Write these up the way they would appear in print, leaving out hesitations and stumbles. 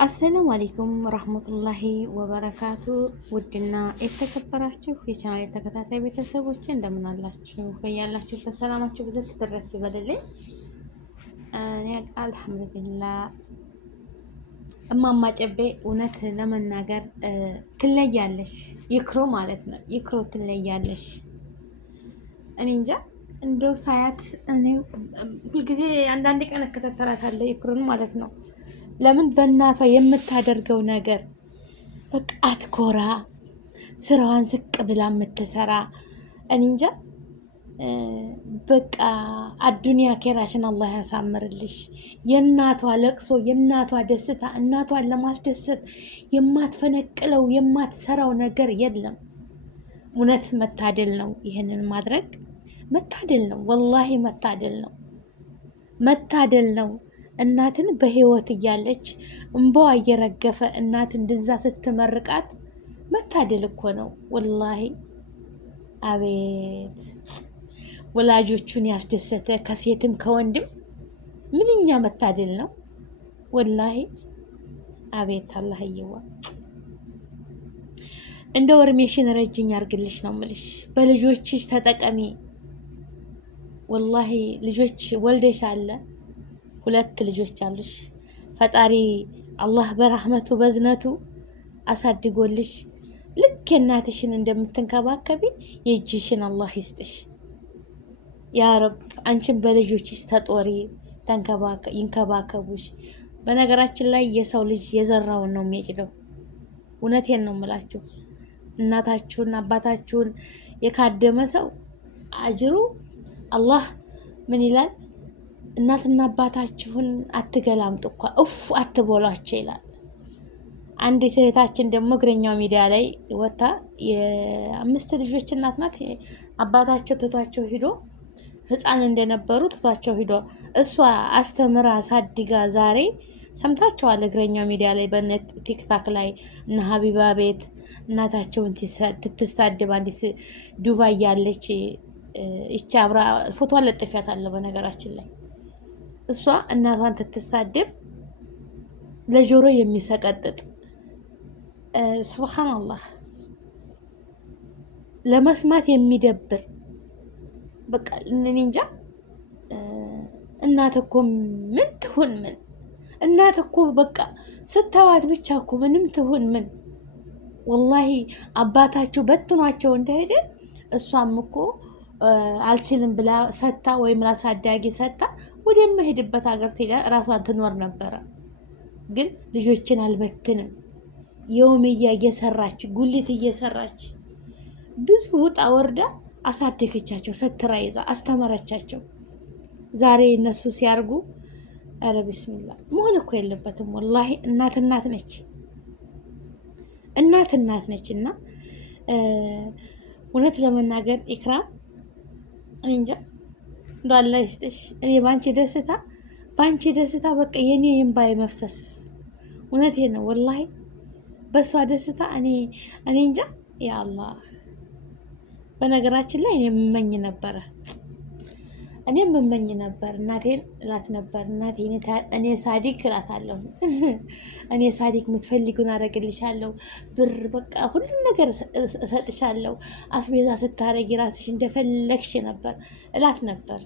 አሰላሙ አለይኩም ረህመቱላሂ ወበረካቱ። ውድና የተከበራችሁ የቻናል ተከታታይ ቤተሰቦች እንደምን አላችሁ? በያላችሁበት ሰላማችሁ ብዙ ተደረክ ይበልልኝ። እኔ አልሐምዱሊላህ። እማማ ጨቤ እውነት ለመናገር ትለያለሽ። ይክሮ ማለት ነው። ይክሮ ትለያለሽ። እኔ እንጃ እንደው ሳያት እኔ ሁልጊዜ አንዳንድ ቀን እከታተላታለሁ ይክሮን ማለት ነው። ለምን በእናቷ የምታደርገው ነገር በቃ አትኮራ፣ ስራዋን ዝቅ ብላ የምትሰራ እኔ እንጃ። በቃ አዱንያ ኬራሽን አላህ ያሳምርልሽ። የእናቷ ለቅሶ፣ የእናቷ ደስታ፣ እናቷን ለማስደሰት የማትፈነቅለው የማትሰራው ነገር የለም። እውነት መታደል ነው። ይህንን ማድረግ መታደል ነው። ወላሂ መታደል ነው። መታደል ነው። እናትን በህይወት እያለች እንባዋ እየረገፈ እናት እንደዛ ስትመርቃት መታደል እኮ ነው ወላሂ። አቤት ወላጆቹን ያስደሰተ ከሴትም ከወንድም ምንኛ መታደል ነው ወላሂ። አቤት አላህየዋ እንደ ወርሜሽን ረጅም ያርግልሽ ነው ምልሽ። በልጆችሽ ተጠቀሚ ወላሂ። ልጆች ወልደሽ አለ 2 ልጆች አሉሽ። ፈጣሪ አላህ በረህመቱ በዝነቱ አሳድጎልሽ ልክ እናትሽን እንደምትንከባከቢ የእጅሽን አላህ ይስጥሽ ያ ረብ። አንቺን በልጆችሽ ተጦሪ፣ ይንከባከቡሽ። በነገራችን ላይ የሰው ልጅ የዘራውን ነው የሚያጭደው። እውነቴን ነው የምላችሁ። እናታችሁን አባታችሁን የካደመ ሰው አጅሩ አላህ ምን ይላል? እናትና አባታችሁን አትገላምጡ እኮ እፍ አትበሏቸው ይላል። አንዲት እህታችን ደግሞ እግረኛው ሚዲያ ላይ ወጣ የ5 ልጆች እናት ናት። አባታቸው ትቷቸው ሂዶ ህፃን እንደነበሩ ትቷቸው ሂዶ እሷ አስተምራ ሳድጋ ዛሬ ሰምታቸዋል። እግረኛው ሚዲያ ላይ በቲክታክ ላይ እነ ሀቢባ ቤት እናታቸውን ትትሳደብ አንዲት ዱባይ ያለች ይቻ አብራ ፎቶ ለጥፊያታለሁ በነገራችን ላይ እሷ እናቷን ትትሳደብ ለጆሮ የሚሰቀጥጥ ሱብሃንአላህ ለመስማት የሚደብር በቃ እኔ እንጃ። እናት እኮ ምን ትሁን ምን እናት እኮ በቃ ስተዋት ብቻ እኮ ምንም ትሁን ምን ወላሂ። አባታችሁ በትኗቸው እንደሄደ እሷም እኮ አልችልም ብላ ሰታ ወይም ላሳዳጊ ሰታ ወደ የምሄድበት ሀገር ትሄዳ ራሷን ትኖር ነበረ። ግን ልጆችን አልበትንም የውምያ እየሰራች ጉሊት እየሰራች ብዙ ውጣ ወርዳ አሳደገቻቸው። ሰትራ ይዛ አስተማረቻቸው። ዛሬ እነሱ ሲያርጉ ኧረ ቢስሚላህ መሆን እኮ የለበትም ወላሂ። እናት እናት ነች፣ እናት እናት ነች። እና እውነት ለመናገር ኢክራም እኔ እንጃ እንደው አላህ ይስጥሽ። እኔ ባንቺ ደስታ በቃ የኔ እምባዬ መፍሰስስ እውነቴን ነው ወላሂ። በሷ ደስታ እኔ እንጃ ያ አላህ። በነገራችን ላይ እኔ የምመኝ ነበር እናቴን እላት ነበር። እናቴ እኔ ሳዲቅ እላታለሁ። እኔ ሳዲቅ የምትፈልጉን አደርግልሻለሁ፣ ብር በቃ ሁሉም ነገር እሰጥሻለሁ፣ አስቤዛ ስታረጊ ራስሽ እንደፈለግሽ ነበር እላት ነበር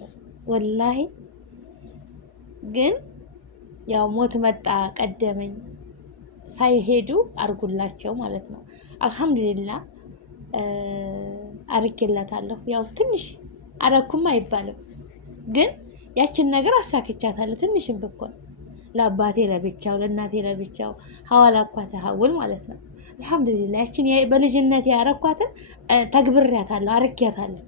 ወላሂ። ግን ያው ሞት መጣ ቀደመኝ። ሳይሄዱ አርጉላቸው ማለት ነው። አልሐምዱሊላህ አርጌላታለሁ። ያው ትንሽ አረኩም አይባልም ግን ያችን ነገር አሳክቻታለሁ። ትንሽም ብኮን ለአባቴ ለብቻው ለእናቴ ለብቻው ሐዋላ እኳ ተሐውል ማለት ነው። አልሐምዱሊላህ ያችን በልጅነት ያረኳትን ተግብሬያታለሁ፣ አርጌያታለሁ።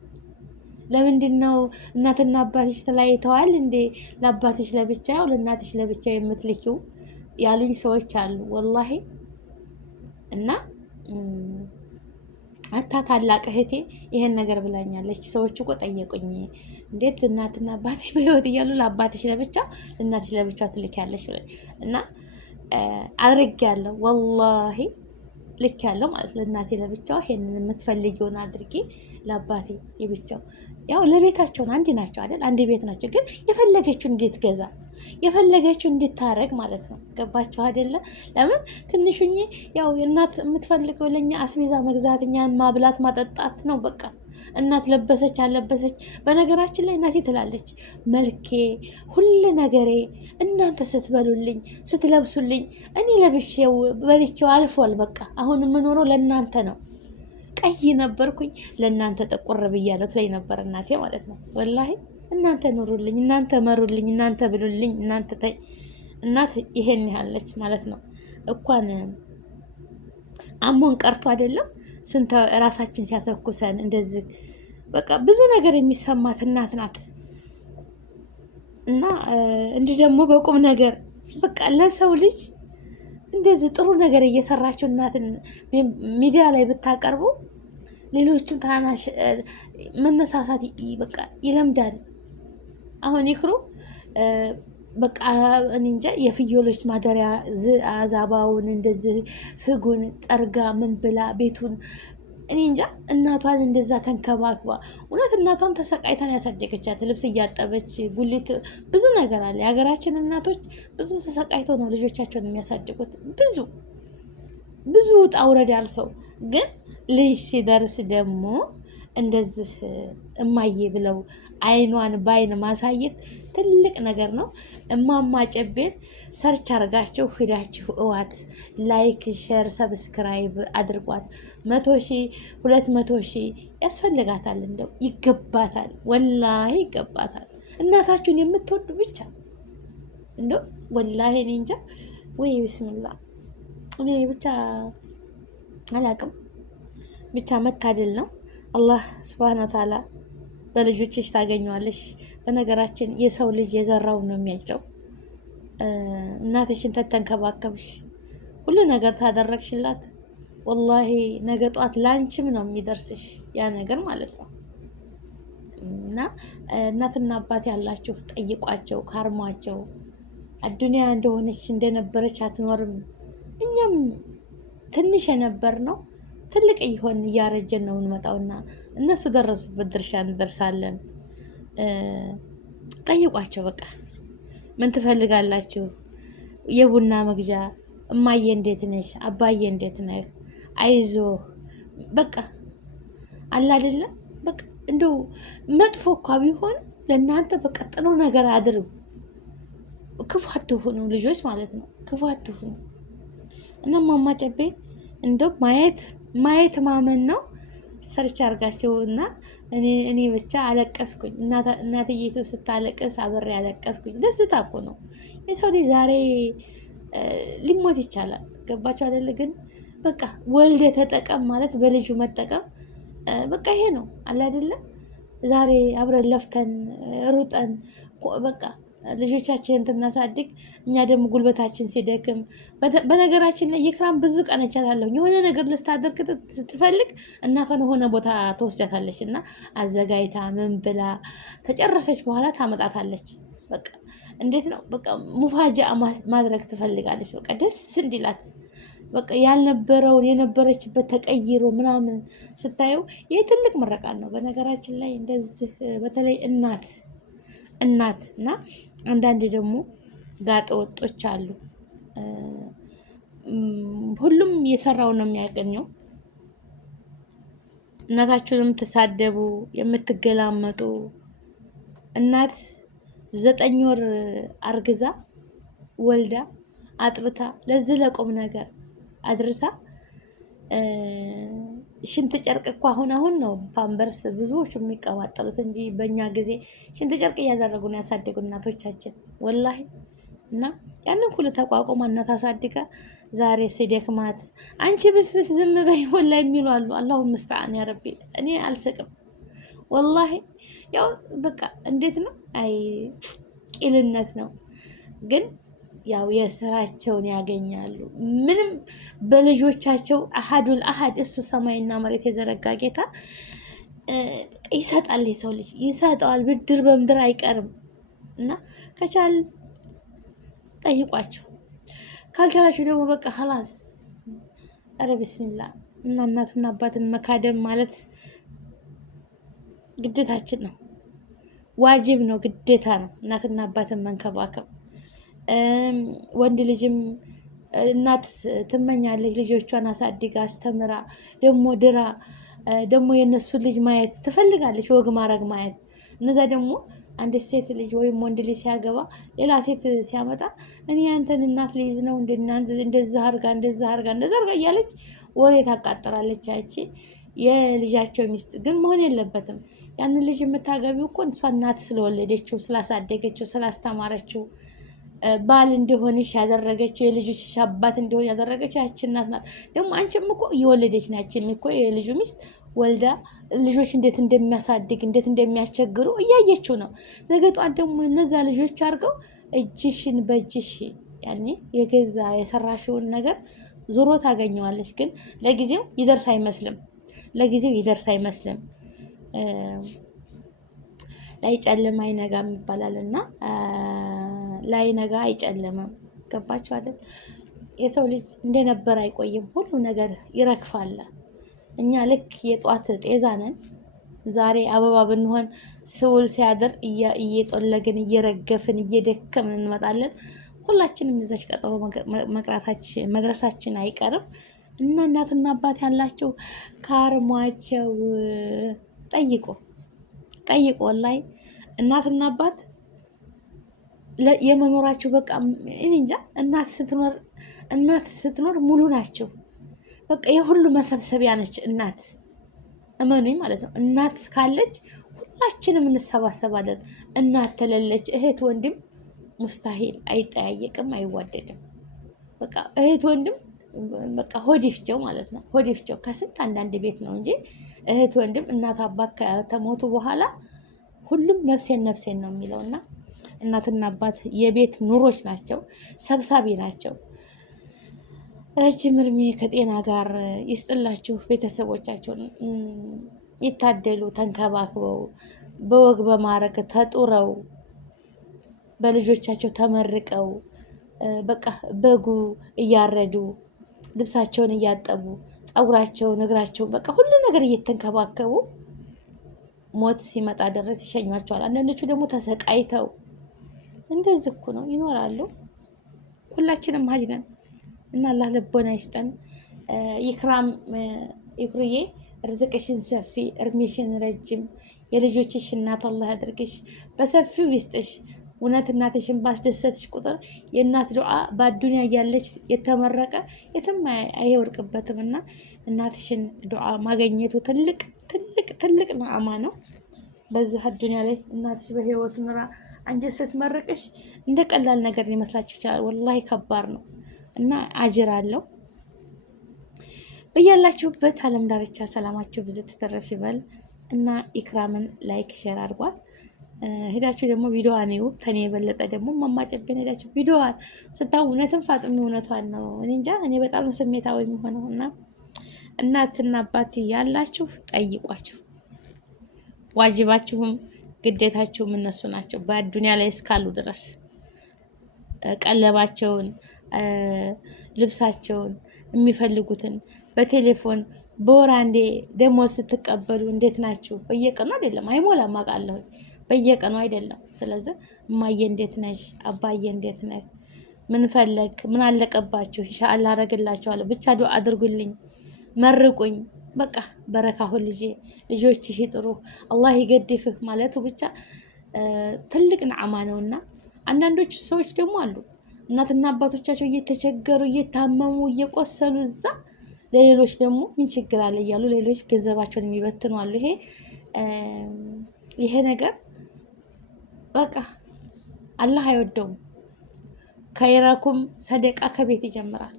ለምንድን ነው እናትና አባትሽ ተለያይተዋል እንዴ ለአባትሽ ለብቻው ለእናትሽ ለብቻው የምትልኪው ያሉኝ ሰዎች አሉ ወላሂ። እና ታላቅ እህቴ ይሄን ነገር ብላኛለች። ሰዎች እኮ ጠየቁኝ፣ እንዴት እናትና አባቴ በህይወት እያሉ ለአባትሽ ለብቻ ለእናትሽ ለብቻ ትልኪያለሽ? እና አድርጌያለሁ ወላሂ ልኬያለሁ ማለት ለእናቴ ለብቻው ይሄንን የምትፈልጊውን አድርጌ ለአባቴ የብቻው ያው ለቤታቸው አንድ ናቸው አይደል? አንድ ቤት ናቸው። ግን የፈለገችው እንዴት ገዛ የፈለገችው እንድታረግ ማለት ነው። ገባችሁ አይደለ? ለምን ትንሹኝ ያው እናት የምትፈልገው ለኛ አስቤዛ መግዛት፣ እኛን ማብላት ማጠጣት ነው በቃ። እናት ለበሰች አለበሰች። በነገራችን ላይ እናቴ ትላለች መልኬ ሁሉ ነገሬ እናንተ ስትበሉልኝ ስትለብሱልኝ እኔ ለብሼው በልቼው አልፏል። በቃ አሁን የምኖረው ለእናንተ ነው። ቀይ ነበርኩኝ ለእናንተ ጠቆር ብያለሁ ላይ ነበር እናቴ ማለት ነው። ወላሂ እናንተ ኑሩልኝ፣ እናንተ መሩልኝ፣ እናንተ ብሉልኝ፣ እናንተ እናት ይሄን ያለች ማለት ነው። እንኳን አሞን ቀርቶ አይደለም ስንት ራሳችን ሲያተኩሰን እንደዚህ በቃ ብዙ ነገር የሚሰማት እናት ናት። እና እንዲህ ደግሞ በቁም ነገር በቃ ለሰው ልጅ እንደዚህ ጥሩ ነገር እየሰራችሁ እናትን ሚዲያ ላይ ብታቀርቡ ሌሎቹን ታናሽ መነሳሳት በቃ ይለምዳል። አሁን ይክሩ በቃ እኔ እንጃ የፍየሎች ማደሪያ አዛባውን እንደዚህ ፍጉን ጠርጋ ምን ብላ ቤቱን እኔ እንጃ እናቷን እንደዛ ተንከባክባ፣ እውነት እናቷን ተሰቃይታን ያሳደገቻት ልብስ እያጠበች ጉሊት ብዙ ነገር አለ። የሀገራችን እናቶች ብዙ ተሰቃይተው ነው ልጆቻቸውን የሚያሳድጉት። ብዙ ውጣ ውረድ አልፈው ግን ልጅ ሲደርስ ደግሞ እንደዚህ እማዬ ብለው አይኗን ባይን ማሳየት ትልቅ ነገር ነው። እማማ ጨቤን ሰርች አርጋችሁ ሂዳችሁ እዋት። ላይክ፣ ሼር፣ ሰብስክራይብ አድርጓት። 100,000 200,000 ያስፈልጋታል። እንደው ይገባታል፣ ወላሂ ይገባታል። እናታችሁን የምትወዱ ብቻ እንደው ወላሂ እኔ እንጃ ወይ ቢስሚላ እኔ ብቻ አላቅም። ብቻ መታደል ነው። አላህ ስብሃነ ወተዓላ በልጆችሽ ታገኘዋለሽ። በነገራችን የሰው ልጅ የዘራውን ነው የሚያጭደው። እናትሽን ተተንከባከብሽ ሁሉ ነገር ታደረግሽላት፣ ወላሂ ነገ ጧት ላንቺም ነው የሚደርስሽ ያ ነገር ማለት ነው። እና እናትና አባት ያላችሁ ጠይቋቸው፣ ካርሟቸው። አዱንያ እንደሆነች እንደነበረች አትኖርም። እኛም ትንሽ የነበር ነው ትልቅ ይሆን እያረጀን ነው እንመጣውና እነሱ ደረሱበት ድርሻ እንደርሳለን። ጠይቋቸው በቃ ምን ትፈልጋላችሁ? የቡና መግዣ እማዬ እንዴት ነሽ? አባዬ እንዴት ነህ? አይዞህ በቃ አለ አይደለ? በቃ እንደው መጥፎ እኮ ቢሆን ለእናንተ በቃ ጥሩ ነገር አድርጉ። ክፉ አትሁኑ ልጆች ማለት ነው። ክፉ አትሁኑ። እና እማማ ጨቤ እንደው ማየት ማመን ነው። ሰርች አርጋቸው እና እኔ ብቻ አለቀስኩኝ። እናትዬቱ ስታለቅስ አብሬ አለቀስኩኝ። ደስታ እኮ ነው። የሰው ልጅ ዛሬ ሊሞት ይቻላል። ገባቸው አይደለ? ግን በቃ ወልደ ተጠቀም ማለት በልጁ መጠቀም በቃ ይሄ ነው አለ አይደለ? ዛሬ አብረን ለፍተን ሩጠን በቃ ልጆቻችንን እንድናሳድግ እኛ ደግሞ ጉልበታችን ሲደክም፣ በነገራችን ላይ ይክራም ብዙ ቀነቻታለሁ። የሆነ ነገር ልስታደርግ ስትፈልግ እናቷን ሆነ ቦታ ተወስዳታለች እና አዘጋጅታ ምን ብላ ተጨረሰች በኋላ ታመጣታለች። በቃ እንዴት ነው በቃ ሙፋጃ ማድረግ ትፈልጋለች። በቃ ደስ እንዲላት በቃ ያልነበረውን የነበረችበት ተቀይሮ ምናምን ስታየው ይህ ትልቅ ምረቃት ነው። በነገራችን ላይ እንደዚህ በተለይ እናት እና አንዳንዴ ደግሞ ጋጠ ወጦች አሉ። ሁሉም የሰራውን ነው የሚያገኘው። እናታችሁን የምትሳደቡ የምትገላመጡ እናት 9 ወር አርግዛ ወልዳ አጥብታ ለዚህ ለቁም ነገር አድርሳ ሽንት ጨርቅ እኮ አሁን ነው ፓምበርስ ብዙዎች የሚቀማጠሉት እንጂ በእኛ ጊዜ ሽንት ጨርቅ እያደረጉ ነው ያሳደጉ እናቶቻችን ወላሂ። እና ያንን ሁሉ ተቋቁማ እናት አሳድጋ ዛሬ ሲደክማት አንቺ ብስብስ ዝም በይ ወላሂ የሚሉ አሉ። አላሁ ሙስተዓን ያ ረቢ። እኔ አልስቅም ወላሂ። ያው በቃ እንዴት ነው አይ ቂልነት ነው ግን ያው የስራቸውን ያገኛሉ። ምንም በልጆቻቸው አሐዱል አሐድ እሱ ሰማይና መሬት የዘረጋ ጌታ ይሰጣል። የሰው ልጅ ይሰጠዋል። ብድር በምድር አይቀርም። እና ከቻል ጠይቋቸው፣ ካልቻላችሁ ደግሞ በቃ خلاص ኧረ ቢስሚላ። እና እናትና አባትን መካደም ማለት ግዴታችን ነው። ዋጅብ ነው፣ ግዴታ ነው እናትና አባትን መንከባከብ። ወንድ ልጅም እናት ትመኛለች ልጆቿን አሳድጋ አስተምራ ደግሞ ድራ ደግሞ የእነሱን ልጅ ማየት ትፈልጋለች፣ ወግ ማድረግ ማየት። እነዛ ደግሞ አንድ ሴት ልጅ ወይም ወንድ ልጅ ሲያገባ ሌላ ሴት ሲያመጣ እኔ ያንተን እናት ልይዝ ነው እንደዛ አርጋ እንደዛ አርጋ እንደዛ አርጋ እያለች ወሬ ታቃጥራለች። ያቺ የልጃቸው ሚስት ግን መሆን የለበትም። ያንን ልጅ የምታገቢው እኮ እሷ እናት ስለወለደችው፣ ስላሳደገችው፣ ስላስተማረችው ባል እንዲሆንሽ ያደረገችው የልጆችሽ አባት እንዲሆን ያደረገችው ያቺ እናት ናት። ደግሞ አንቺም እኮ እየወለደች ናችን እኮ የልጁ ሚስት ወልዳ ልጆች እንዴት እንደሚያሳድግ እንዴት እንደሚያስቸግሩ እያየችው ነው። ነገ ጧት ደግሞ እነዛ ልጆች አድርገው እጅሽን በእጅሽ ያኔ የገዛ የሰራሽውን ነገር ዙሮ ታገኘዋለች። ግን ለጊዜው ይደርስ አይመስልም። ለጊዜው ይደርስ አይመስልም። ላይ ጨለማ አይነጋም ይባላልና ላይ ነጋ አይጨለምም። ገባችሁ አይደል? የሰው ልጅ እንደነበር አይቆይም። ሁሉ ነገር ይረግፋል። እኛ ልክ የጧት ጤዛ ነን። ዛሬ አበባ ብንሆን ስውል ሲያድር እየጠለግን እየረገፍን እየደከምን እንመጣለን። ሁላችንም እዛች ቀጠሮ መድረሳችን አይቀርም እና እናትና አባት ያላቸው ካርሟቸው ጠይቆ ላይ እናትና አባት የመኖራቸው በቃ እኔ እንጃ። እናት ስትኖር ሙሉ ናቸው። በቃ የሁሉ መሰብሰቢያ ነች እናት። እመኑኝ ማለት ነው። እናት ካለች ሁላችንም እንሰባሰባለን። እናት ተለለች እህት ወንድም ሙስታሂል አይጠያየቅም፣ አይዋደድም። በቃ እህት ወንድም በቃ ሆዲፍቸው ማለት ነው። ሆዲፍቸው ከስንት አንዳንድ ቤት ነው እንጂ እህት ወንድም እናት አባት ከተሞቱ በኋላ ሁሉም ነፍሴን ነው የሚለውና እናትና አባት የቤት ኑሮች ናቸው፣ ሰብሳቢ ናቸው። ረጅም እድሜ ከጤና ጋር ይስጥላችሁ። ቤተሰቦቻቸውን ይታደሉ፣ ተንከባክበው በወግ በማረግ ተጡረው በልጆቻቸው ተመርቀው በቃ በጉ እያረዱ ልብሳቸውን እያጠቡ ፀጉራቸውን እግራቸውን በቃ ሁሉ ነገር እየተንከባከቡ ሞት ሲመጣ ድረስ ይሸኟቸዋል። አንዳንዶቹ ደግሞ ተሰቃይተው እንደዚህ እኮ ነው ይኖራሉ። ሁላችንም ሀጅ ነን እና አላህ ልቦና ይስጠን። ይክሩዬ ርዝቅሽን ሰፊ፣ እርሜሽን ረጅም፣ የልጆችሽ እናት አላህ ያድርግሽ፣ በሰፊው ይስጥሽ። እውነት እናትሽን ባስደሰትሽ ቁጥር የእናት ዱዓ በአዱንያ እያለች የተመረቀ የትም አይወርቅበትም እና እናትሽን ዱዓ ማገኘቱ ትልቅ ነዓማ ነው። በዚህ አዱንያ ላይ እናትሽ በህይወት ኑራ አንቺን ስትመርቅሽ እንደ ቀላል ነገር ሊመስላችሁ ይችላል። ወላሂ ከባድ ነው እና አጅር አለው። በያላችሁበት ዓለም ዳርቻ ሰላማችሁ ብዙ ተተረፍ ይበል እና ኢክራምን ላይክ ሼር አድርጓል። ሄዳችሁ ደግሞ ቪዲዮዋን እዩ። ከኔ የበለጠ ደግሞ ማማጨብን ሄዳችሁ ቪዲዮዋን ስታው እውነትም ፋጥሜ እውነቷን ነው። እኔ እንጃ እኔ በጣም ስሜታዊ የሚሆነው እና እናትና አባት ያላችሁ ጠይቋችሁ፣ ዋጅባችሁም ግዴታችሁም እነሱ ናቸው። በአዱንያ ላይ እስካሉ ድረስ ቀለባቸውን፣ ልብሳቸውን፣ የሚፈልጉትን በቴሌፎን በወር አንዴ ደሞዝ ስትቀበሉ እንዴት ናችሁ? በየቀኑ አይደለም፣ አይሞላም አውቃለሁ፣ በየቀኑ አይደለም። ስለዚህ እማዬ እንዴት ነሽ? አባዬ እንዴት ነህ? ምን ፈለግ? ምን አለቀባችሁ? ኢንሻአላህ አደርግላችኋለሁ። ብቻ ዱአ አድርጉልኝ፣ መርቁኝ። በቃ በረካ ሁልጄ ልጆችሽ ይጥሩ፣ አላህ ይገድፍህ ማለቱ ብቻ ትልቅ ነዓማ ነውና አንዳንዶቹ ሰዎች ደግሞ አሉ እናትና አባቶቻቸው እየተቸገሩ እየታመሙ እየቆሰሉ እዛ ለሌሎች ደግሞ ምን ችግር አለ እያሉ ሌሎች ገንዘባቸውን የሚበትኑ አሉ። ይሄ ነገር በቃ አላህ አይወደውም። ከይራኩም ሰደቃ ከቤት ይጀምራል።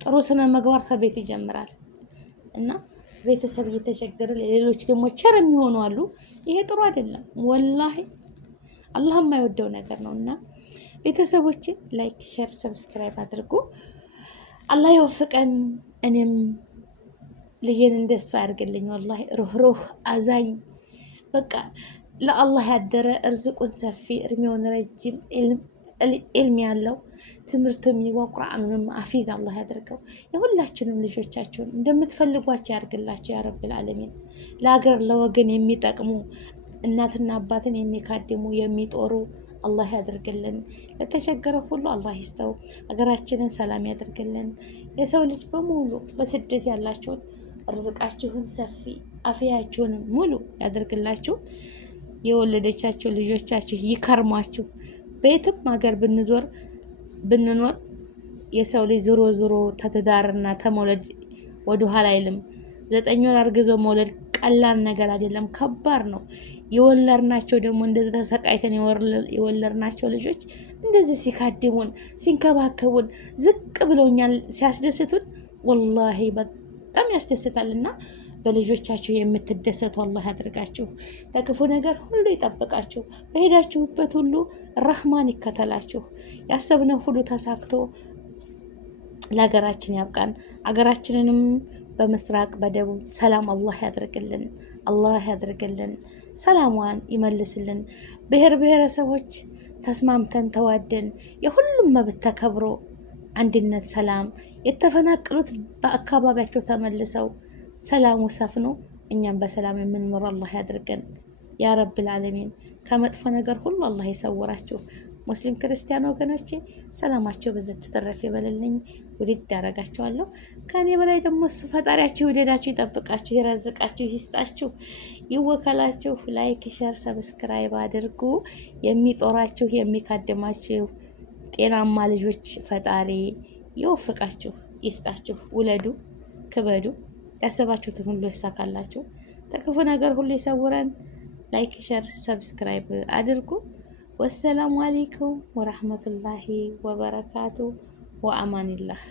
ጥሩ ስነ ምግባር ከቤት ይጀምራል እና ቤተሰብ እየተቸገረ ሌሎች ደግሞ ቸር የሚሆኑ አሉ። ይሄ ጥሩ አይደለም። ወላሂ አላህ የማይወደው ነገር ነውና ቤተሰቦቼ ላይክ፣ ሼር፣ ሰብስክራይብ አድርጉ። አላህ ይወፍቀን። እኔም ልጄን እንደስፋ ያድርግልኝ። ወላሂ ሩህሩህ አዛኝ በቃ ለአላህ ያደረ እርዝቁን ሰፊ እድሜውን ረጅም ኢልም ያለው ትምህርቱ የሚዋ ቁርአኑንም አፊዝ አላህ ያድርገው። የሁላችንም ልጆቻቸውን እንደምትፈልጓቸው ያድርግላቸው ያ ረብል ዓለሚን። ለሀገር ለወገን የሚጠቅሙ እናትና አባትን የሚካድሙ የሚጦሩ አላህ ያድርግልን። ለተቸገረ ሁሉ አላህ ይስጠው። ሀገራችንን ሰላም ያድርግልን። የሰው ልጅ በሙሉ በስደት ያላችሁት ርዝቃችሁን ሰፊ አፍያችሁንም ሙሉ ያድርግላችሁ። የወለደቻችሁ ልጆቻችሁ ይከርሟችሁ። በየትም ሀገር ብንኖር የሰው ልጅ ዞሮ ዞሮ ተትዳርና ተመውለድ ወደ ኋላ አይልም። 9 ወር አርግዞ መውለድ ቀላል ነገር አይደለም፣ ከባድ ነው። የወለድናቸው ደግሞ እንደዚህ ተሰቃይተን የወለድናቸው ልጆች እንደዚህ ሲካድሙን ሲንከባከቡን ዝቅ ብለውኛል ሲያስደስቱን ወላሂ በጣም ያስደስታልና በልጆቻችሁ የምትደሰቱ አላህ ያድርጋችሁ። ከክፉ ነገር ሁሉ ይጠብቃችሁ። በሄዳችሁበት ሁሉ ረህማን ይከተላችሁ። ያሰብነው ሁሉ ተሳክቶ ለሀገራችን ያብቃን። አገራችንንም በምስራቅ በደቡብ ሰላም አላህ ያድርግልን። አላህ ያድርግልን፣ ሰላሟን ይመልስልን። ብሔር ብሔረሰቦች ተስማምተን ተዋደን የሁሉም መብት ተከብሮ አንድነት፣ ሰላም የተፈናቀሉት በአካባቢያቸው ተመልሰው ሰላሙ ሰፍኖ እኛም በሰላም የምንኖር አላህ ያድርገን ያ ረብል ዓለሚን። ከመጥፎ ነገር ሁሉ አላህ ይሰውራችሁ። ሙስሊም ክርስቲያን ወገኖቼ ሰላማቸው ብዝት ተተረፈ ይበልልኝ። ውድድ አደርጋችኋለሁ። ከኔ በላይ ደግሞ እሱ ፈጣሪያችሁ ይውደዳችሁ፣ ይጠብቃችሁ፣ ይረዝቃችሁ፣ ይስጣችሁ፣ ይወከላችሁ። ላይክ፣ ሸር፣ ሰብስክራይብ አድርጉ። የሚጦራችሁ የሚካድማችሁ ጤናማ ልጆች ፈጣሪ ይወፍቃችሁ፣ ይስጣችሁ። ውለዱ፣ ክበዱ፣ ያሰባችሁትን ሁሉ ይሳካላችሁ። ከክፉ ነገር ሁሉ ይሰውረን። ላይክ፣ ሸር፣ ሰብስክራይብ አድርጉ። ወሰላሙ አለይኩም ወራህመቱላሂ ወበረካቱ ወአማኒላህ